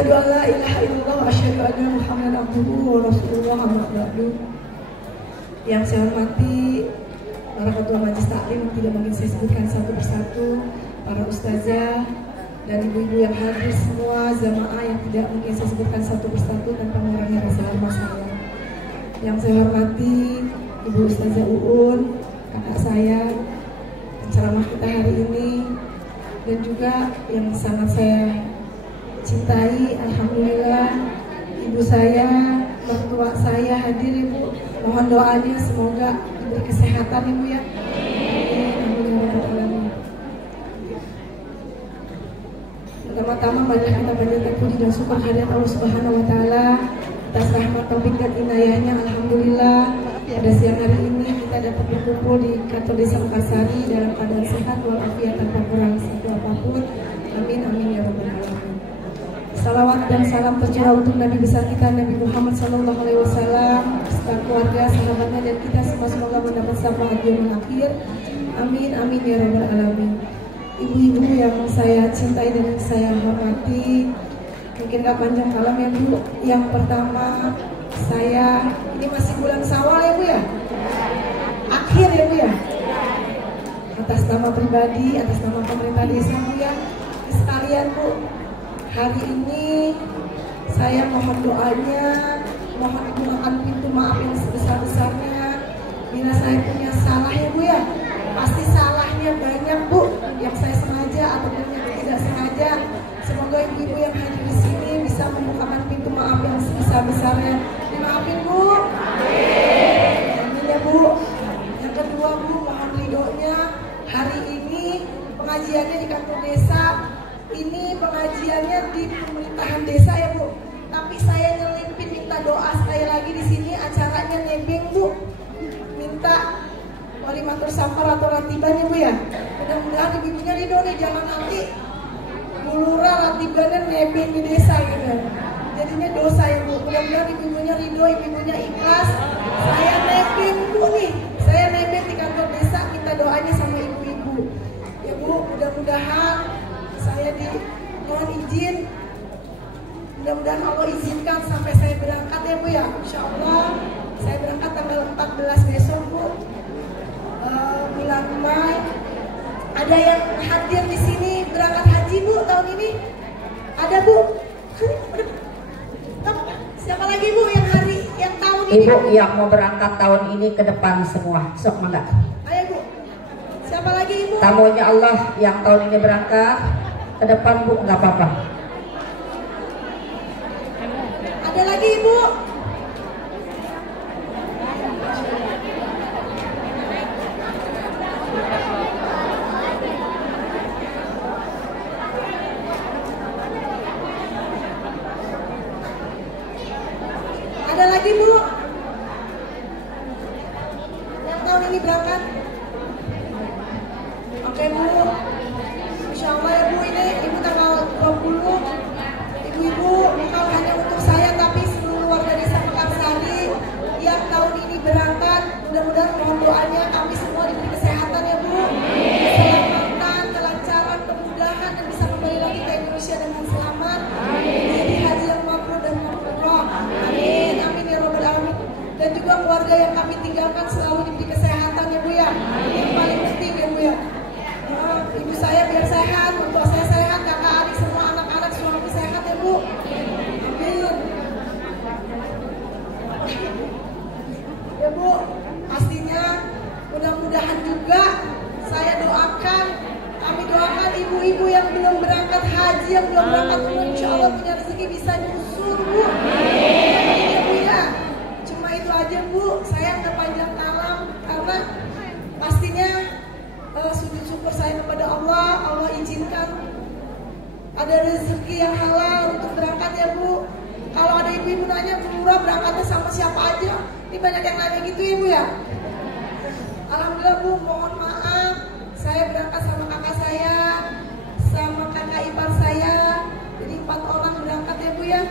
Asyhadu an la ilaha illallah wa asyhadu anna Muhammadan abduhu wa rasulullah amma ba'du. Yang saya hormati para ketua majelis taklim yang tidak mungkin saya sebutkan satu persatu, para ustazah dan ibu-ibu yang hadir semua, jamaah yang tidak mungkin saya sebutkan satu persatu tanpa mengurangi rasa hormat saya. Yang saya hormati Ibu Ustazah Uun, kakak saya, penceramah kita hari ini, dan juga yang sangat saya cintai, alhamdulillah, ibu saya, mertua saya hadir Ibu. Mohon doanya semoga diberi kesehatan Ibu ya. Pertama-tama banyak kita panjatkan puji dan syukur kehadirat Allah Subhanahu wa taala atas rahmat taufik dan inayahnya. Alhamdulillah pada siang hari ini kita dapat berkumpul di kantor Desa Mekarsari dalam keadaan sehat walafiat tanpa kurang satu apapun. Amin amin ya rabbal alamin. Salawat dan salam tercurah untuk Nabi besar kita Nabi Muhammad SAW beserta keluarga, sahabatnya dan kita semua, semoga mendapat syafaat yaumul akhir. Amin amin ya rabbal alamin. Ibu-ibu yang saya cintai dan saya hormati, mungkin gak panjang kalam ya Bu. Yang pertama, saya ini masih bulan Syawal ya Bu ya, akhir ya Bu ya. Atas nama pribadi, atas nama pemerintah desa Bu ya, sekalian Bu, hari ini saya mohon doanya, mohon dibukakan pintu maaf yang sebesar-besarnya. Bila saya punya salah ya Bu ya, pasti salahnya banyak Bu, yang saya sengaja ataupun yang tidak sengaja. Semoga ibu-ibu yang hadir di sini bisa membukakan pintu maaf yang sebesar-besarnya. Dimaafin Bu. Amin ya Bu. Yang kedua Bu, mohon ridhonya, hari ini pengajiannya di kantor desa. Ini pengajiannya di pemerintahan desa ya Bu. Tapi saya nyelipin minta doa sekali lagi di sini, acaranya nebeng Bu. Minta wali matur sampar atau ratiban ya Bu ya. Mudah-mudahan ibu-ibunya ridho nih, jangan nanti bulura ratibannya nebeng di desa gitu. Jadinya dosa ya Bu. Mudah-mudahan ibu-ibunya ridho, ibu-ibunya ikhlas. Saya nebeng Bu nih, saya nebeng di kantor desa, minta doanya sama ibu-ibu ya Bu. Mudah-mudahan saya mohon izin, mudah-mudahan Allah izinkan sampai saya berangkat ya Bu ya. Insya Allah saya berangkat tanggal 14 besok Bu, bulan Mei. Ada yang hadir di sini berangkat haji Bu tahun ini? Ada Bu? Siapa lagi Bu yang tahun ini? Ibu yang mau berangkat tahun ini ke depan semua, sok mangga. Ayo Bu. Siapa lagi Ibu? Tamunya Allah yang tahun ini berangkat ke depan Bu, nggak apa-apa. Ada lagi Ibu? Ada lagi Bu? Yang tahun ini berangkat? Oke Bu, Insya Allah ya Bu, ini Ibu tanggal 20. Ibu-ibu bukan hanya untuk saya tapi seluruh warga desa Mekarsari yang tahun ini berangkat. Mudah-mudahan mohon doanya kami semua diberi kesehatan ya Bu, keselamatan, kelancaran, kemudahan, dan bisa kembali lagi ke Indonesia dengan selamat. Jadi haji yang mabrur dan mabrurah. Amin amin ya rabbal alamin. Dan juga keluarga yang kami tinggalkan selalu diberi kesehatan ya Bu ya. Ini paling penting ya Bu ya. Ibu saya biar sehat, untuk saya sehat, kakak adik semua anak-anak suami sehat ya Bu. Amin. Ya Bu, pastinya mudah-mudahan juga saya doakan, kami doakan ibu-ibu yang belum berangkat haji, yang belum berangkat umroh, insya Allah punya rezeki bisa nyusul Bu. Amin ya Bu ya. Cuma itu aja Bu, saya nggak panjang kalam karena pastinya sujud syukur saya kepada Allah. Allah izinkan ada rezeki yang halal untuk berangkat ya Bu. Kalau ada ibu-ibu nanya bulura berangkatnya sama siapa aja, ini banyak yang nanya gitu ya Bu ya. Alhamdulillah Bu, mohon maaf, saya berangkat sama kakak saya, sama kakak ipar saya, jadi 4 orang berangkat ya Bu ya.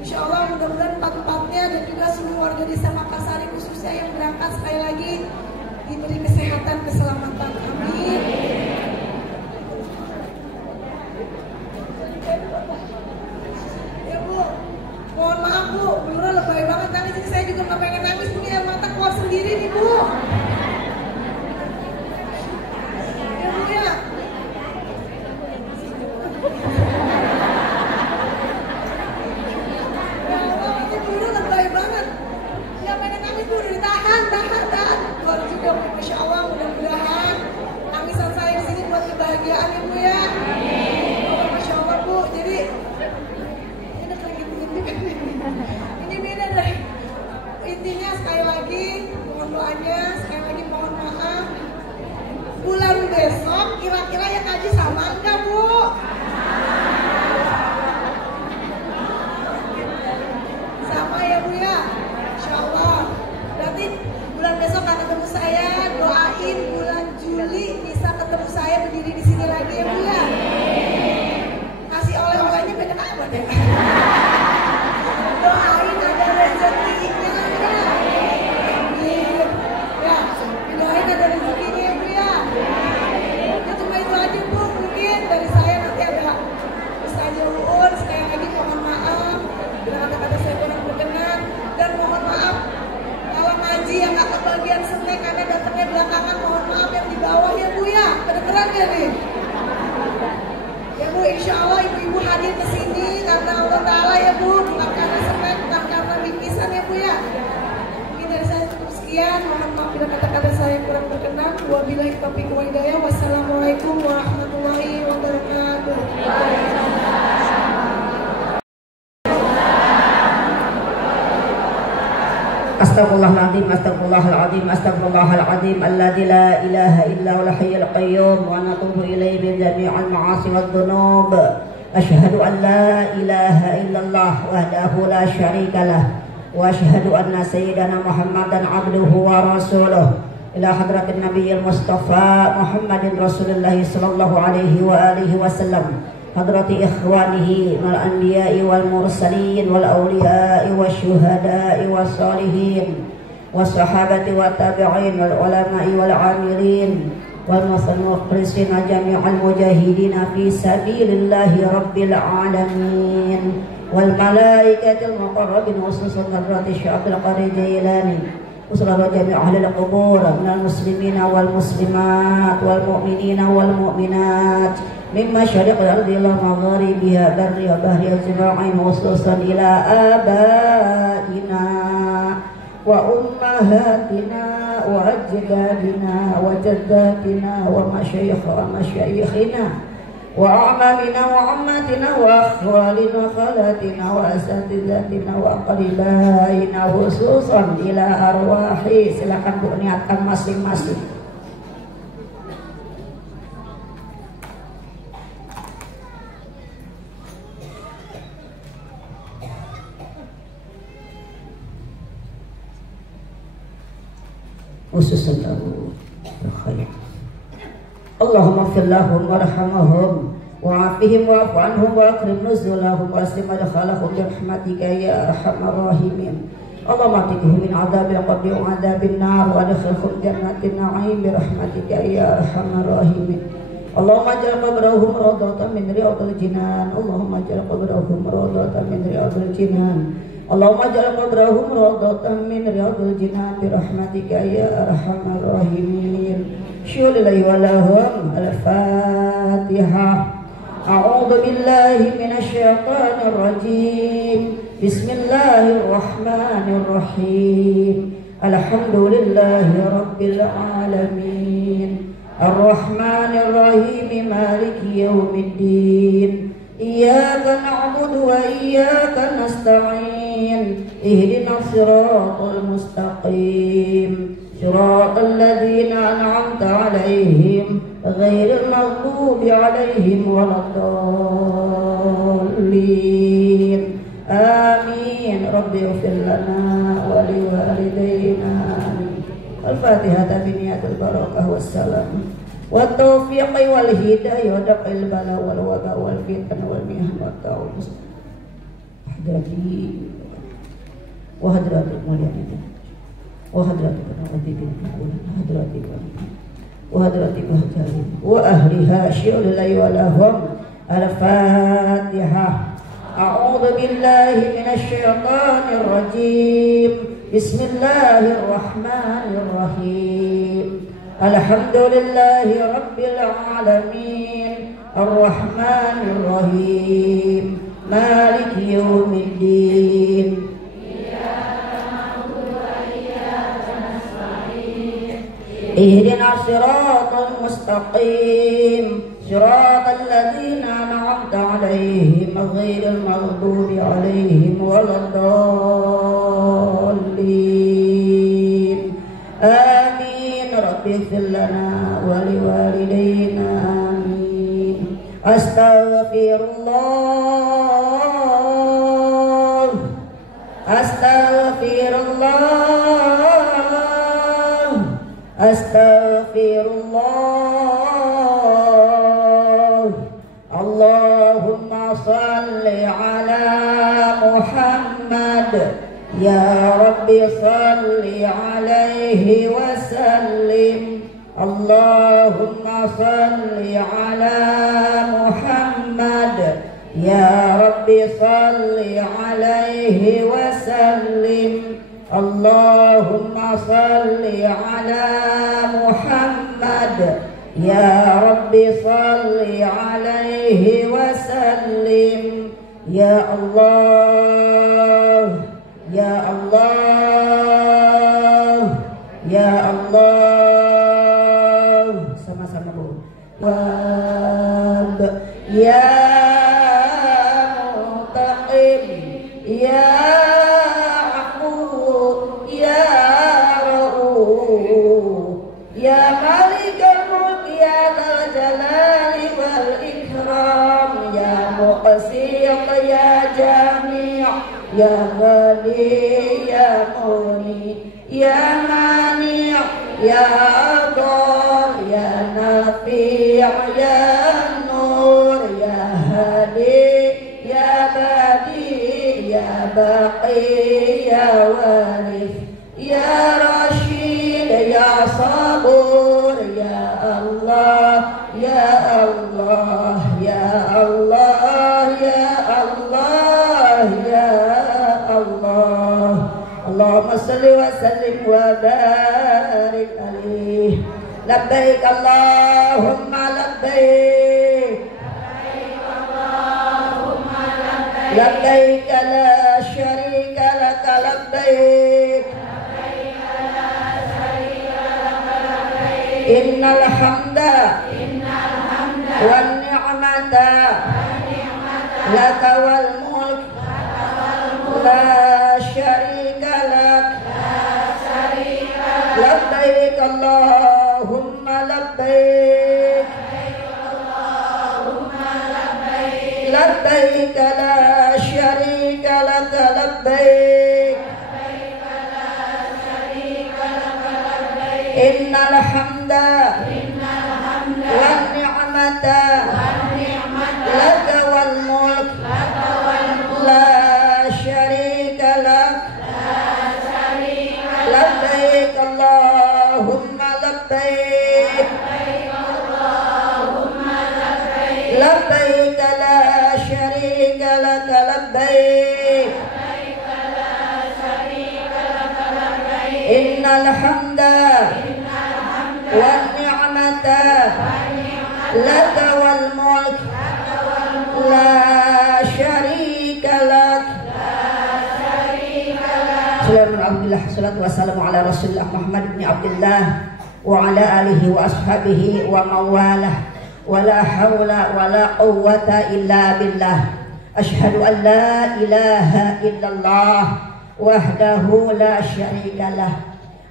Insya Allah mudah-mudahan 4-4-nya dan juga seluruh warga desa Mekarsari khususnya yang berangkat sekali lagi diberi kesehatan, keselamatan. Amin. Ya Bu, Wabillahi taufiq wal hidayah. Wassalamualaikum warahmatullahi wabarakatuh. Astagfirullahaladzim, astagfirullahaladzim, astagfirullahaladzim, alladzi la ilaha illa huwal hayyul qayyum, wa natubu ilaihi min jami'il ma'asi wad dhunub. Asyhadu an la ilaha illallah wahdahu la syarika lah, wa asyhadu anna sayyidana Muhammadan abduhu wa rasuluh. Ila hadratin nabiyil mustafa Muhammadin rasulullah sallallahu alaihi wa alihi wasallam, hadrati ikhwanihi mal anbiya'i wal mursalin wal awliya'i wasyuhada'i was salihin was sahabati wat tabi'in wal ulama'i wal amilin wal mukhlisin jami'al mujahidin fi sabilillahi rabbil alamin wal malaikatil muqarrabin khususan hadrati Syekh Abdul Qadir Jailani usra jami' ahli al-qubur minal muslimina wal muslimat wal mu'minina wal mu'minat mimma syariqil ardi ila magharibiha barri wa bahri ajma'in khususan ila abaina wa ummahatina wa ajdadina wa jaddatina wa masyayikhina wa a'mamina wa ammatina wa akhwalina khalatina wa asatidatina wa qaribaina khususan ila arwahi. Silakan Bu niatkan masing-masing. Khususan lahu berkhair. Allahumma fir lahum warhamhum wa'afihim wa'fu anhum wa akrim nuzulahum wa aslim adkhalahum bi rahmatika ya arhamar rahimin. Allahumma atikhum min adzabil qabri wa adzabin nar wa adkhilhum jannatin na'im bi rahmatika ya arhamar rahimin. Allahumma ij'al qabrahum rawdatan min riyadil jinan. Allahumma ij'al qabrahum rawdatan min riyadil jinan. Allahumma ij'al qabrahum rawdatan min riyadil jinan bi rahmatika ya arhamar rahimin. Syulillahi wa lahum al-Fatihah. A'udzu billahi minasy syaithanir rajim. Bismillahirrahmanirrahim. Alhamdulillahi rabbil alamin. Ar-Rahmanir Rahim. Maliki yaumiddin. Iyyaka na'budu wa iyyaka nasta'in. Ihdinas siratal mustaqim. Siratal ladzina an'amta 'alaihim ghairil maghdubi 'alaihim waladdallin. Amin. Rabbi ighfir lana wa liwalidayna. Amin. Al-Fatihah bi niyatil barakah wassalam wa taufiqi wal hidayah wa daf'il bala wal waba wal fitnah wal mihn wa ta'awuz. Hadrati wa hadrati mulyadina wa hadrati mu'adibin wa hadrati muhtarin wa ahliha syulillahi wa lahum al-Fatihah. A'udzu billahi minasy syaithanir rajim. Bismillahirrahmanirrahim. Alhamdulillahi rabbil alamin. Ar-Rahmanir Rahim. Maliki yaumiddin. Ihdinas siratal mustaqim. Siratal ladzina an'amta 'alaihim ghairil maghdubi 'alaihim waladdallin. Amin. Rabbi ighfir lana wa liwalidayna. Amin. Astaghfirullah. Astaghfirullah. Astaghfirullah. Allahumma salli ala Muhammad. Ya Rabbi salli alaihi wa sallim. Allahumma salli ala Muhammad. Ya Rabbi salli alaihi wa sallim. Allahumma salli ala Muhammad. Ya Rabbi salli alaihi wa sallim. Ya Allah, Ya Allah, Ya Allah. ya Muntaqim, ya Afu, ya Ra'uf, ya Malikal Mulk, ya Dzal Jalali wal Ikram, ya Muqsit, ya Jami', ya Ghani, ya Mughni, ya Mani', ya Adhar, ya Nafi', ya Nur, ya Hadi, ya Badi, ya Baqi, ya Warith, ya Rashid, ya Sabur, ya Allah, ya Allah, ya Allah, ya Allah, ya Allah. Allahumma salli wa sallim wa barik alaihi. Labbaik Allahumma labbaik, labbaik la syarika laka labbaik, innal hamda wan ni'mata laka wal mulk la syarika lak, labbaik Allahumma labbaik, labbaik la syarika lak labbaik, innal hamda wan ni'mata laka wal mulk la syarika lak, labbaik Allahumma labbaik, labbaik la syarika lak labbaik, innal hamda wan ni'mata laka wal mulk la syarika lak. Alhamdulillah, salatu wassalamu ala Rasulillah Muhammad bin Abdullah wa ala alihi wa ashabihi wa mawalah, wa la hawla wa la quwwata illa billah. Ashhadu an la ilaha illallah wahdahu la syarika lah,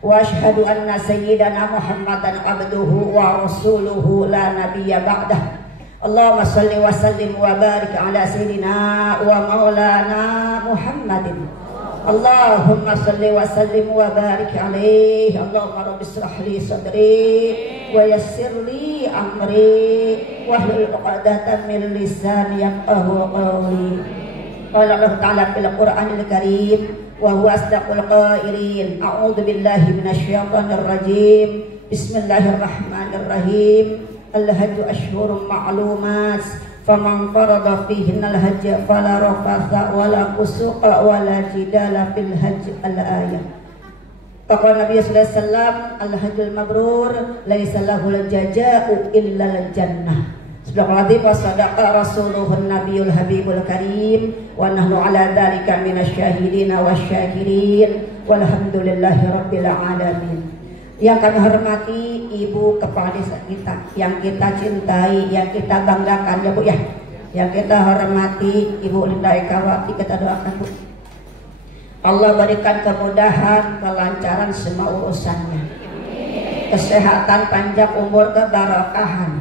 wa ashhadu anna sayyidana Muhammadan abduhu wa rasuluhu la nabiyya ba'dah. Allahumma salli wa sallim wa barik ala sayyidina wa maulana Muhammadin. Allahumma salli wa sallim wa barik alaihi. Allahumma rabbi israh li sadri wa yassir li amri wahlul 'uqdatam min lisani yafqahu qawli. Qala Allah ta'ala fil Qur'anil Karim wa huwa asdaqul qailin. A'udzu billahi minasyaitonir rajim. Bismillahirrahmanirrahim. Al-hajju ashhurun ma'lumat. Faman farada fihinal hajja fala rafatha wala fusuqa wala jidala fil hajj. Al-ayah. Qala Nabi sallallahu alaihi wasallam, al-hajjul mabrur laisa lahul jazaa'u illa al-jannah. Subhanallah wa sadaqa rasuluhun nabiyul habibul karim wa nahnu ala dzalika minasyahidin wasyakirin walhamdulillahi rabbil alamin. Yang kami hormati Ibu Kepala Desa kita, yang kita cintai, yang kita banggakan ya Bu ya. Yang kita hormati Ibu Linda Ekawati, kita doakan Bu, Allah berikan kemudahan, kelancaran semua urusannya, kesehatan, panjang umur, keberkahan,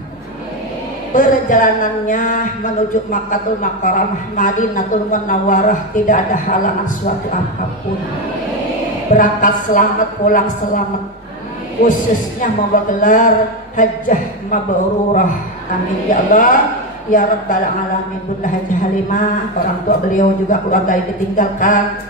perjalanannya menuju Makkatul Mukarramah, Madinatul Munawwarah tidak ada halangan suatu apapun, berangkat selamat, pulang selamat, khususnya menggelar hajjah mabrurah. Amin ya Allah ya rabbal alamin. Bunda Haji Halimah, orang tua beliau juga keluarga yang ditinggalkan,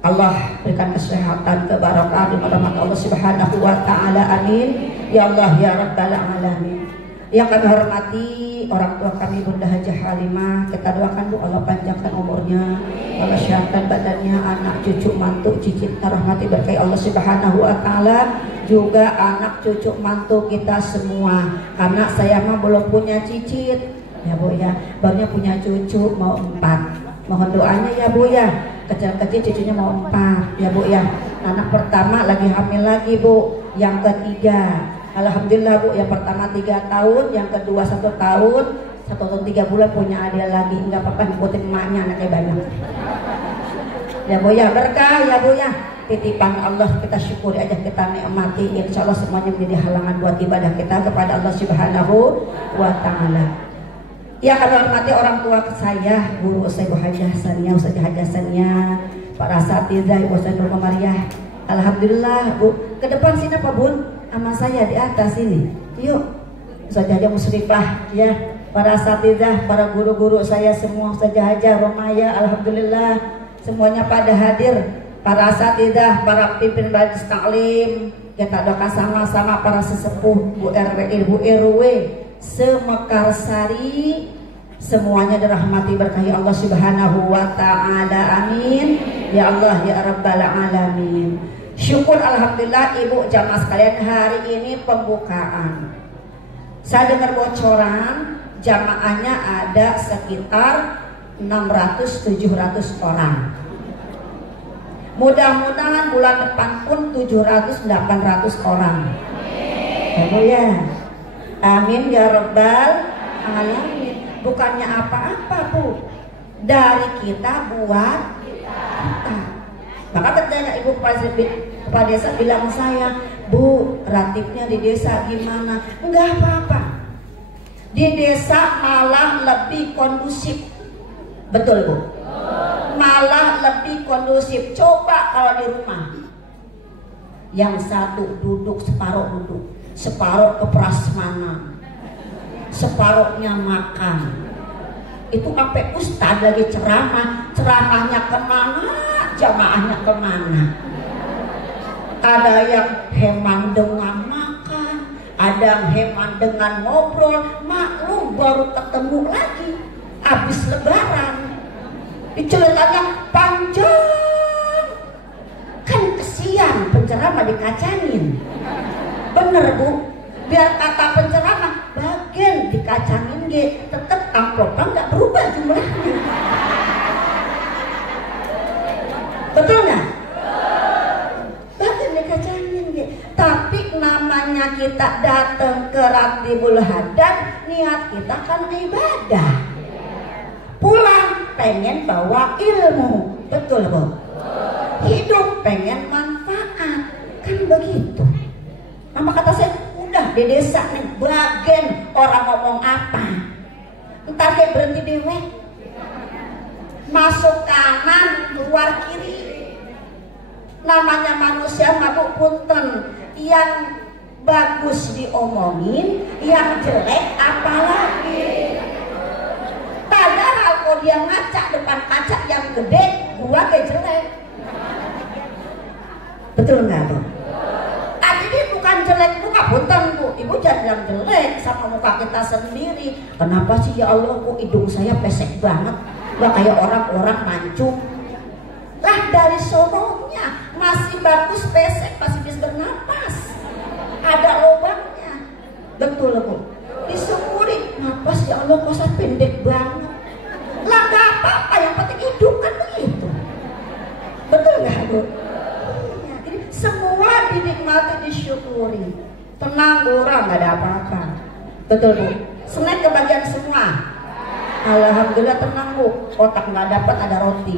Allah berikan kesehatan, keberkahan, rahmat Allah subhanahu wa ta'ala. Amin ya Allah ya rabbal alamin. Yang kami hormati orang tua kami Bunda Haji Halimah, kita doakan Bu, Allah panjangkan umurnya, Allah sehatkan badannya, anak cucu mantu cicit rahmati berkah Allah subhanahu wa ta'ala, juga anak cucu mantu kita semua. Anak saya mah belum punya cicit ya Bu ya, barunya punya cucu mau 4. Mohon doanya ya Bu ya, kecil-kecil cucunya mau 4 ya Bu ya. Anak pertama lagi hamil lagi Bu, yang ketiga alhamdulillah Bu, yang pertama 3 tahun, yang kedua 1 tahun, 1 tahun 3 bulan punya adik lagi, nggak apa-apa ngikutin emaknya, anaknya banyak. Ya Bu ya, berkah ya Bu ya, titipan Allah, kita syukuri aja, kita nikmati. Insya Allah semuanya menjadi halangan buat ibadah kita kepada Allah Subhanahu wa Ta'ala. Ya, kalau hormati orang tua saya, guru saya Bu Haji Hasaniyah, Ustazah Haji Hasaniyah, para asatidzah, Ibu Ustazah Nurma Mariah. Alhamdulillah Bu, ke depan sini Pak Bun, sama saya di atas ini. Yuk, Ustazah Haji Musrifah ya, para asatidzah, para guru-guru saya semua, Ustazah Haji Romaya, alhamdulillah semuanya pada hadir, para asatidzah, para pimpin majelis taklim, kita doakan sama-sama para sesepuh, Bu RW, Ibu RW, Semekarsari, semuanya dirahmati berkahi Allah Subhanahu wa Ta'ala, amin ya Allah ya Rabbal alamin. Syukur alhamdulillah Ibu jamaah sekalian, hari ini pembukaan. Saya dengar bocoran jamaahnya ada sekitar 600-700 orang. Mudah-mudahan bulan depan pun 700-800 orang. Ya, amin ya Rabbal alamin. Bukannya apa-apa Bu, dari kita buat kita. Maka ketika Ibu Kepala Desa bilang saya, Bu, ratibnya di desa gimana? Enggak apa-apa. Di desa malah lebih kondusif. Betul Bu? Malah lebih kondusif. Coba kalau di rumah, yang satu duduk separuh duduk, separuh ke prasmanan, separuhnya makan. Itu sampai ustaz lagi ceramah, ceramahnya kemana, jamaahnya kemana. Ada yang heman dengan makan, ada yang heman dengan ngobrol. Maklum baru ketemu lagi habis lebaran, ceritanya panjang, kan kesian penceramah dikacangin. Bener Bu, biar kata penceramah bagian dikacangin ge, tetep amplopnya nggak berubah jumlahnya. Betul nggak? Bagian dikacangin ge, tapi namanya kita datang ke Ratibul Hadad, niat kita kan ibadah. Pulang pengen bawa ilmu, betul Bu? Hidup pengen manfaat, kan begitu. Nama kata saya, udah di desa nih, bagian orang ngomong apa, ntar kayak berhenti dewe, masuk kanan keluar kiri. Namanya manusia mabuk punten, yang bagus diomongin, yang jelek apalagi. Padahal kalau dia ngaca depan kaca yang gede, gua kayak jelek. Betul nggak Bu? Jadi bukan jelek muka, punten Bu, Ibu jangan bilang jelek sama muka kita sendiri. Kenapa sih ya Allah Bu, hidung saya pesek banget, nggak kayak orang-orang mancung. Lah dari sononya masih bagus, pesek masih bisa bernapas, ada lubangnya. Betul Bu, disyukuri. Napas ya Allah kok saya pendek banget. Lah gak apa-apa, yang penting hidup kan begitu. Betul nggak Bu? Jadi semua dinikmati, disyukuri. Tenang Bu, orang nggak ada apa-apa. Betul Bu? Snack kebagian semua. Alhamdulillah tenang Bu, otak nggak dapat ada roti.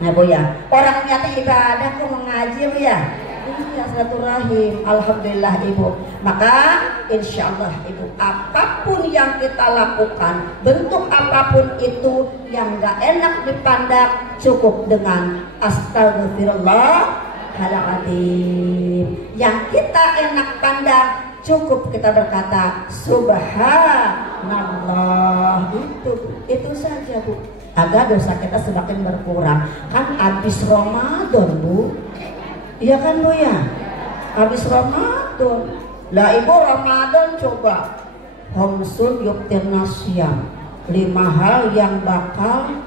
Nah Bu ya, orang niatnya ibadah kok mengaji Bu ya. Iya, silaturahim. Alhamdulillah Ibu. Maka insya Allah Ibu, apapun yang kita lakukan, bentuk apapun itu yang gak enak dipandang, cukup dengan astagfirullahaladzim. Yang kita enak pandang, cukup kita berkata subhanallah. Itu saja Bu, agar dosa kita semakin berkurang. Kan habis Ramadan Bu, iya kan Bu ya, habis Ramadan. Lah Ibu Ramadan coba homsun yuktirnasyam, 5 hal yang bakal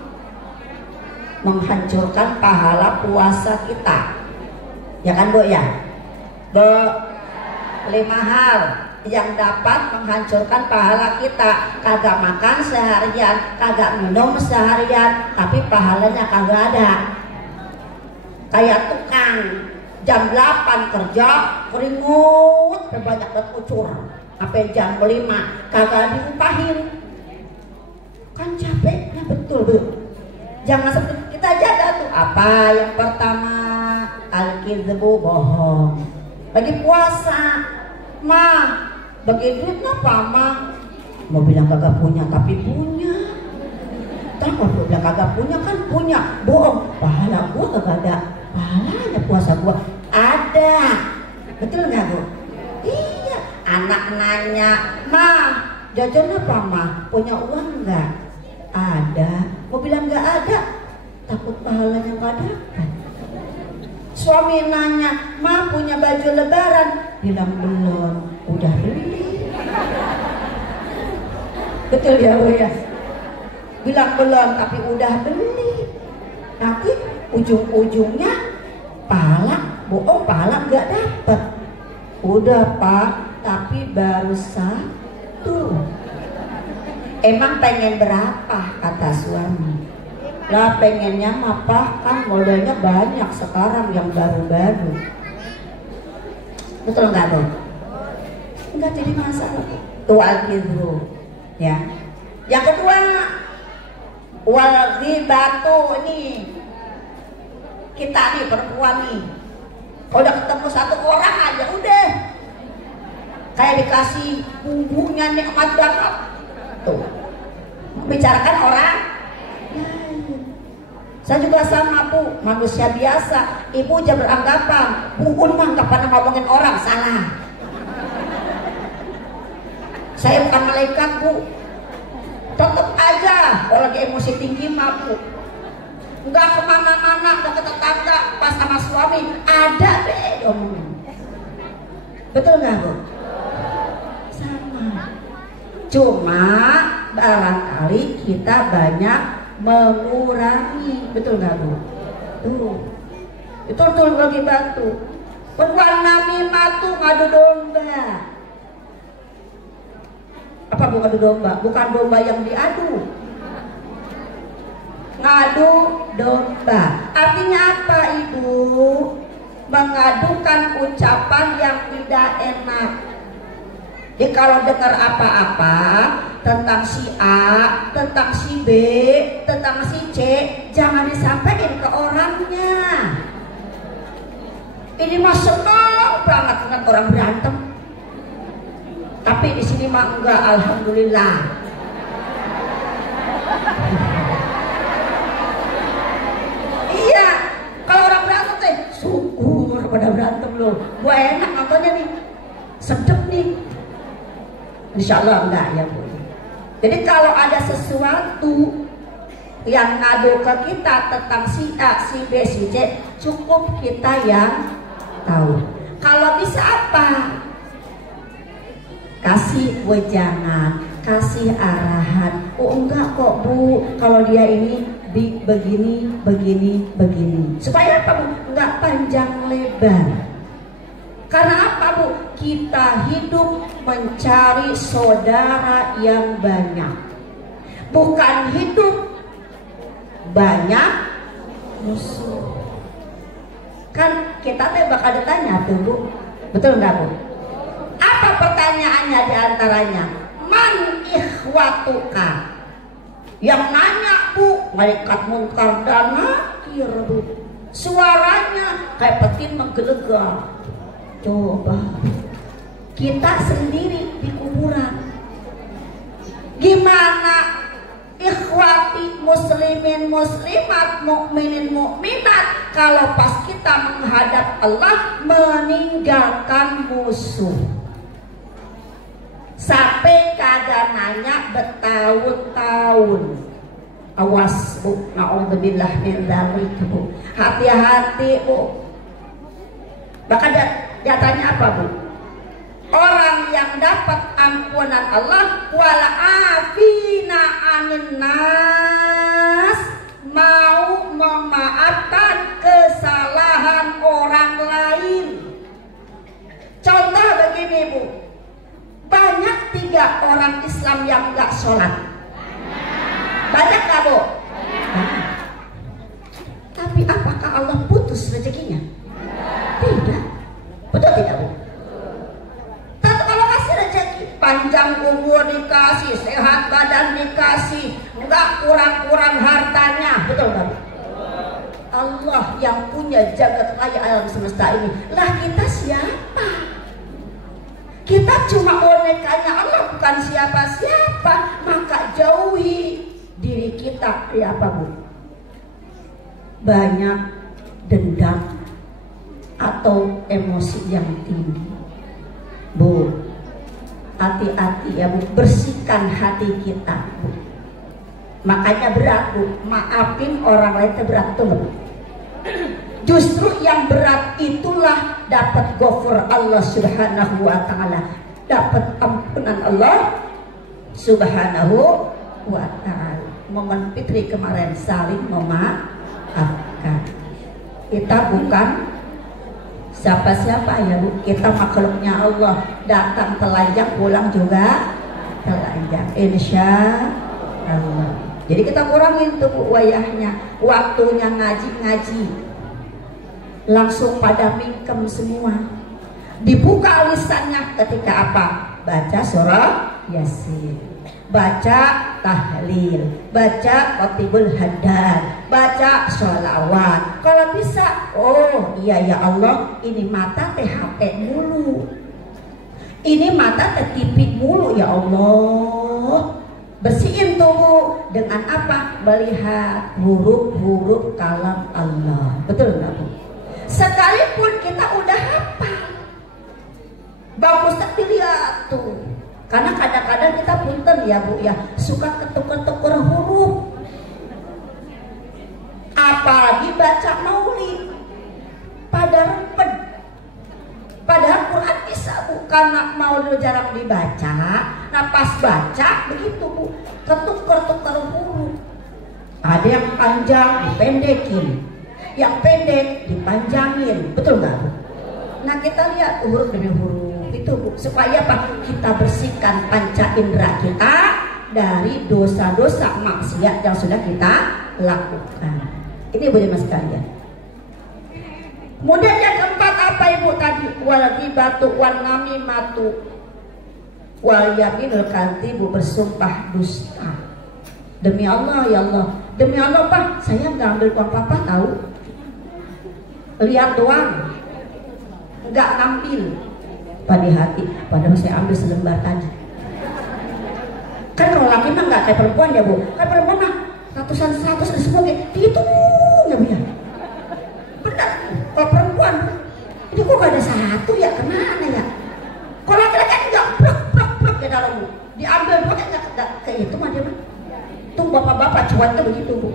menghancurkan pahala puasa kita. Ya kan Bu ya? 5 hal yang dapat menghancurkan pahala kita. Kagak makan seharian, kagak minum seharian, tapi pahalanya kagak ada. Kayak tukang jam 8 kerja, keringut banyak banget kucur, sampai jam 5 kagak diupahin. Kan capeknya betul Bu. Jangan seperti kita jaga tuh. Apa yang pertama? Al-kizbu, bohong. Lagi puasa, mah bagi duit apa mah? Mau bilang kagak punya tapi punya. Terus kalau bilang kagak punya kan punya. Bohong. Pahala gua kagak ada. Pahalanya puasa gua ada. Betul nggak Bu? Iya. Anak nanya, mah jajan apa mah? Punya uang nggak? Ada. Mau bilang nggak ada, takut pahalanya nggak dapat. Suami nanya, mah punya baju lebaran? Bilang belum. Udah beli. Betul ya Bu ya? Bilang belum tapi udah beli. Nanti ujung-ujungnya pahala, bohong pahala nggak dapat. Udah Pak, tapi baru satu. Emang pengen berapa kata suami? Lah pengennya apa? Kan modelnya banyak sekarang yang baru-baru. Betul nggak Bu? Enggak jadi masalah. Tual gitu ya. Yang kedua, wal ghibatu ini kita nih perempuan nih. Kalau udah ketemu satu orang aja udah kayak dikasih bumbunya nikmat banget. Tuh, membicarakan orang. Saya juga sama Bu, manusia biasa. Ibu jangan beranggapan Bu mah nggak pernah ngomongin orang, salah. Saya bukan malaikat Bu. Tetap aja kalau lagi emosi tinggi mah Bu, nggak kemana-mana, nggak ke tetangga, pas sama suami ada deh omongin. Betul nggak Bu? Sama. Cuma barangkali kita banyak mengurangi. Betul nggak Bu? Tuh. Itu tuh lagi batu. Perempuan namimah tuh ngadu domba. Apa bukan adu domba? Bukan domba yang diadu. Ngadu domba. Artinya apa Ibu? Mengadukan ucapan yang tidak enak. Jadi kalau dengar apa-apa tentang si A, tentang si B, tentang si C, jangan disampaikan ke orangnya. Ini mah senang banget dengan orang berantem. Tapi di sini mah enggak, alhamdulillah. Iya, kalau orang berantem teh syukur pada berantem loh. Gua enak nontonnya nih, sedep nih. Insya Allah enggak ya Bu. Jadi kalau ada sesuatu yang ngadu ke kita tentang si A, si B, si C, cukup kita yang tahu. Kalau bisa apa? Kasih wejangan, kasih arahan. Oh enggak kok Bu, kalau dia ini begini, begini, begini. Supaya apa Bu? Enggak panjang lebar. Karena apa Bu? Kita hidup mencari saudara yang banyak, bukan hidup banyak musuh. Kan kita teh bakal ditanya tuh Bu, betul nggak Bu? Apa pertanyaannya diantaranya? Man ikhwatuka? Yang nanya Bu, malaikat munkar dan nakir Bu. Suaranya kayak petin menggelegar. Coba kita sendiri di kuburan, gimana ikhwati muslimin muslimat, mukminin mukminat kalau pas kita menghadap Allah meninggalkan musuh? Sampai kagak nanya bertahun-tahun. Awas Bu, naudzubillah min dzalik Bu. Hati-hati Bu. Bahkan dia tanya apa Bu? Orang yang dapat ampunan Allah wala afina anin nas, mau memaafkan kesalahan orang lain. Contoh begini Bu, banyak 3 orang Islam yang gak sholat. Banyak gak Bu? Banyak. Tapi apakah Allah putus rezekinya? Tidak. Betul tidak Bu? Tentu kalau kasih rezeki panjang umur dikasih, sehat badan dikasih, enggak kurang-kurang hartanya, betul nggak? Allah yang punya jagat raya alam semesta ini. Lah kita siapa? Kita cuma bonekanya Allah, bukan siapa-siapa. Maka jauhi diri kita dari apa, Bu? Banyak dendam atau emosi yang tinggi. Bu, hati-hati ya Bu, bersihkan hati kita, Bu. Makanya berat, Bu, maafin orang lain itu berat tuh, Bu. Justru yang berat itulah dapat ghafur Allah Subhanahu wa taala, dapat ampunan Allah Subhanahu wa taala. Momen Fitri kemarin saling memaafkan. Kita bukan siapa-siapa ya Bu, kita makhluknya Allah, datang telanjang pulang juga telanjang, insya Allah. Jadi kita kurangin tuh Bu wayahnya, waktunya ngaji-ngaji langsung pada mingkem semua. Dibuka lisannya ketika apa? Baca surah Yasin, baca tahlil, baca Qatibul Haddad, baca sholawat. Kalau bisa, oh iya ya Allah, ini mata teh HP mulu, ini mata teh TV mulu ya Allah. Bersihin tuh dengan apa? Melihat huruf-huruf kalam Allah. Betul nggak Bu? Sekalipun kita udah hafal, bagus tak dilihat tuh. Karena kadang-kadang kita punten ya Bu ya, suka ketukar-tukar huruf. Apalagi baca maulid pada rempet. Padahal Quran bisa Bu, karena maulid jarang dibaca. Nah pas baca begitu Bu, ketukar-tukar huruf. Ada yang panjang dipendekin, yang pendek dipanjangin, betul nggak Bu? Nah kita lihat huruf demi huruf itu Bu, supaya apa? Kita bersihkan panca indera kita dari dosa-dosa maksiat yang sudah kita lakukan. Ini boleh mas kalian. Kemudian yang keempat apa Ibu tadi? Wal ghibatu wan namimatu wal yaminul kadhibu, bersumpah dusta. Demi Allah ya Allah, demi Allah Pak, saya nggak ambil uang Papa tahu. Lihat doang, nggak ngambil. Pada hati, padahal saya ambil selembar tadi. Kan kalau laki mah nggak kayak perempuan ya Bu. Kayak perempuan mah ratusan dan sebagainya dihitung ya Bu ya. Benar. Kalau perempuan, ini kok gak ada satu ya, kemana ya? Kalau laki-laki enggak, blok ke dalam Bu. Diambil Bu, enggak kayak itu mah dia mah. Tuh bapak-bapak cuan itu begitu Bu.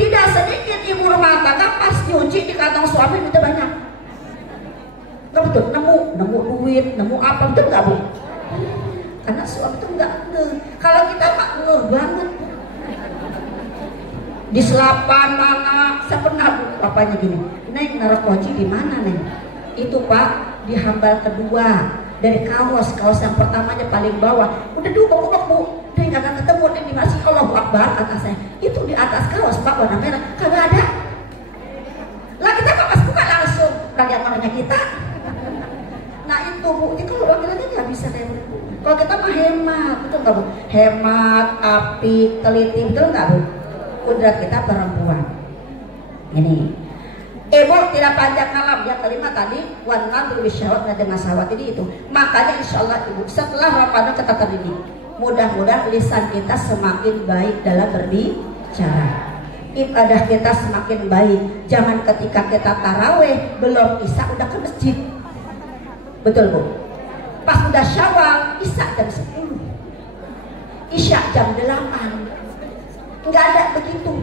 Tidak sedikit ibu rumah tangga pas nyuci di kantong suami itu banyak. Enggak betul, nemu duit, nemu apa, betul enggak Bu? Karena suami itu enggak ngeh. Kalau kita mah ngeh banget Bu. Di selapan mana, saya pernah Bu, bapaknya gini, Neng naruh kunci di mana Neng? Itu Pak, di hambal kedua. Dari kaos yang pertamanya paling bawah. Udah dulu Bu, Neng kagak ketemu Neng, masih Allahu Akbar kata saya. Itu di atas kaos Pak warna merah, kagak ada. Lah kita kok pas buka langsung lihat orangnya kita. Nah itu Bu, jadi kalau laki-laki nggak bisa kayak Bu. Kalau kita mah hemat, betul nggak Bu? Hemat, api, teliti, betul nggak Bu? Kudrat kita perempuan. Ini Ibu tidak panjang kalam. Yang kelima tadi wan nadru bisyahwat, dengan syahwat ini itu. Makanya insya Allah Ibu setelah Ramadan kita terdidik. Mudah-mudahan lisan kita semakin baik dalam berbicara, ibadah kita semakin baik. Jangan ketika kita taraweh belum isya udah ke masjid. Betul Bu? Pas udah syawal isya jam 10, isya jam 8. Enggak ada begitu.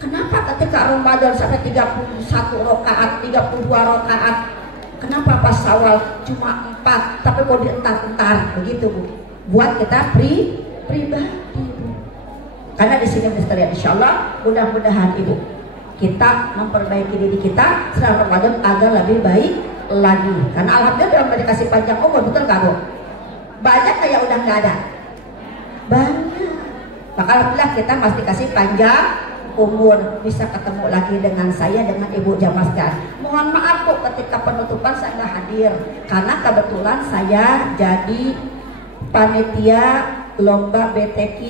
Kenapa ketika Ramadan sampai 31 rakaat, 32 rakaat? Kenapa pas Syawal cuma 4 tapi kok dientar-entar begitu Bu? Buat kita pribadi Bu. Karena di sini bisa lihat insyaallah mudah-mudahan Ibu kita memperbaiki diri kita setelah Ramadan agar lebih baik lagi. Karena alhamdulillah dalam dikasih panjang umur, betul nggak Bu? Banyak kayak udah nggak ada. Banyak. Maka alhamdulillah kita masih dikasih panjang umur, bisa ketemu lagi dengan saya, dengan Ibu jamaah sekalian. Mohon maaf Bu, ketika penutupan saya nggak hadir karena kebetulan saya jadi panitia lomba BTQ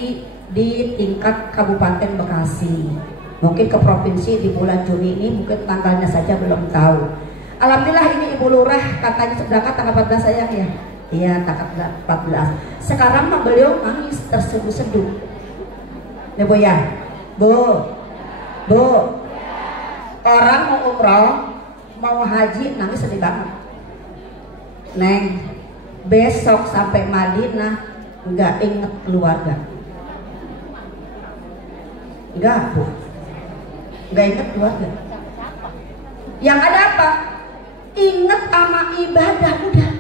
di tingkat Kabupaten Bekasi. Mungkin ke provinsi di bulan Juni ini, mungkin tanggalnya saja belum tahu. Alhamdulillah ini Ibu Lurah katanya berangkat tanggal 14 sayang ya. Iya tanggal 14. Sekarang mah beliau nangis terseduh-seduh. Nih Bu ya, Bu, orang mau umroh, mau haji nangis sedih banget. Neng, besok sampai Madinah nggak inget keluarga. Enggak Bu, nggak inget keluarga. Yang ada apa? Ingat sama ibadah udah.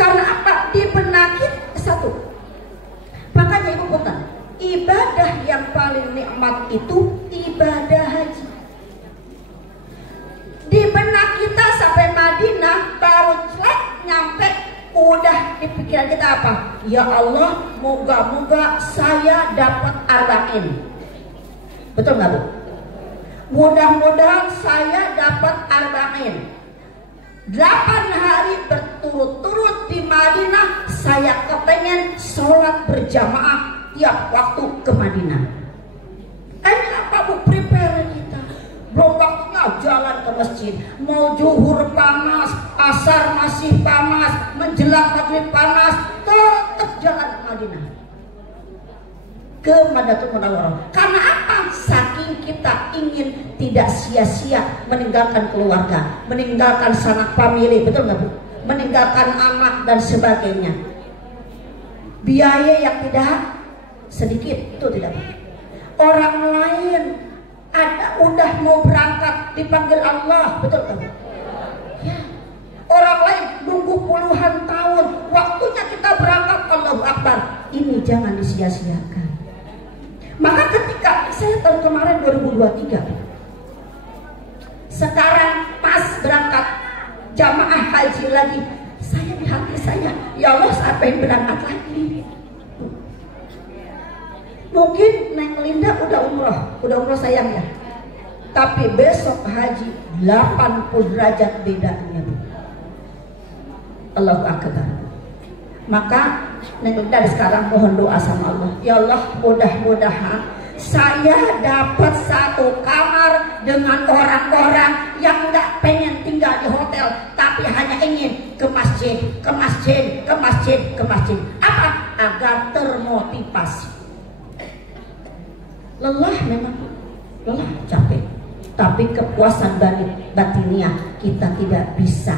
Karena apa? Dibenakit satu. Makanya Ibu putar, ibadah yang paling nikmat itu ibadah haji. Di benak kita sampai Madinah baru celek nyampe, udah di pikiran kita apa? Ya Allah, moga-moga saya dapat arba'in. Betul nggak Bu? Mudah-mudahan saya dapat arba'in. 8 hari berturut-turut di Madinah, saya kepengen sholat berjamaah tiap waktu ke Madinah. Ini apa Bu? Prepare kita. Belum waktunya jalan ke masjid. Mau zuhur panas, asar masih panas, menjelang maghrib panas, tetap jalan ke Madinah, ke Madinatul Munawwarah. Karena apa? Saking kita ingin tidak sia-sia meninggalkan keluarga, meninggalkan sanak famili, betul nggak Bu? Meninggalkan anak dan sebagainya. Biaya yang tidak sedikit, itu tidak Bu? Orang lain ada udah mau berangkat dipanggil Allah, betul nggak Bu? Ya. Orang lain nunggu puluhan tahun, waktunya kita berangkat, Allahu Akbar. Ini jangan disia-siakan. Maka ketika saya tahun kemarin 2023, sekarang pas berangkat jamaah haji lagi, saya di hati saya, ya Allah siapa yang berangkat lagi? Mungkin Neng Linda udah umroh sayang ya. Tapi besok haji 80 derajat bedanya. Allahu Akbar. Maka Neng dari sekarang mohon doa sama Allah. Ya Allah, mudah-mudahan saya dapat satu kamar dengan orang-orang yang nggak pengen tinggal di hotel, tapi hanya ingin ke masjid, ke masjid, ke masjid, ke masjid. Apa? Agar termotivasi. Lelah memang, lelah, capek. Tapi kepuasan batiniah kita tidak bisa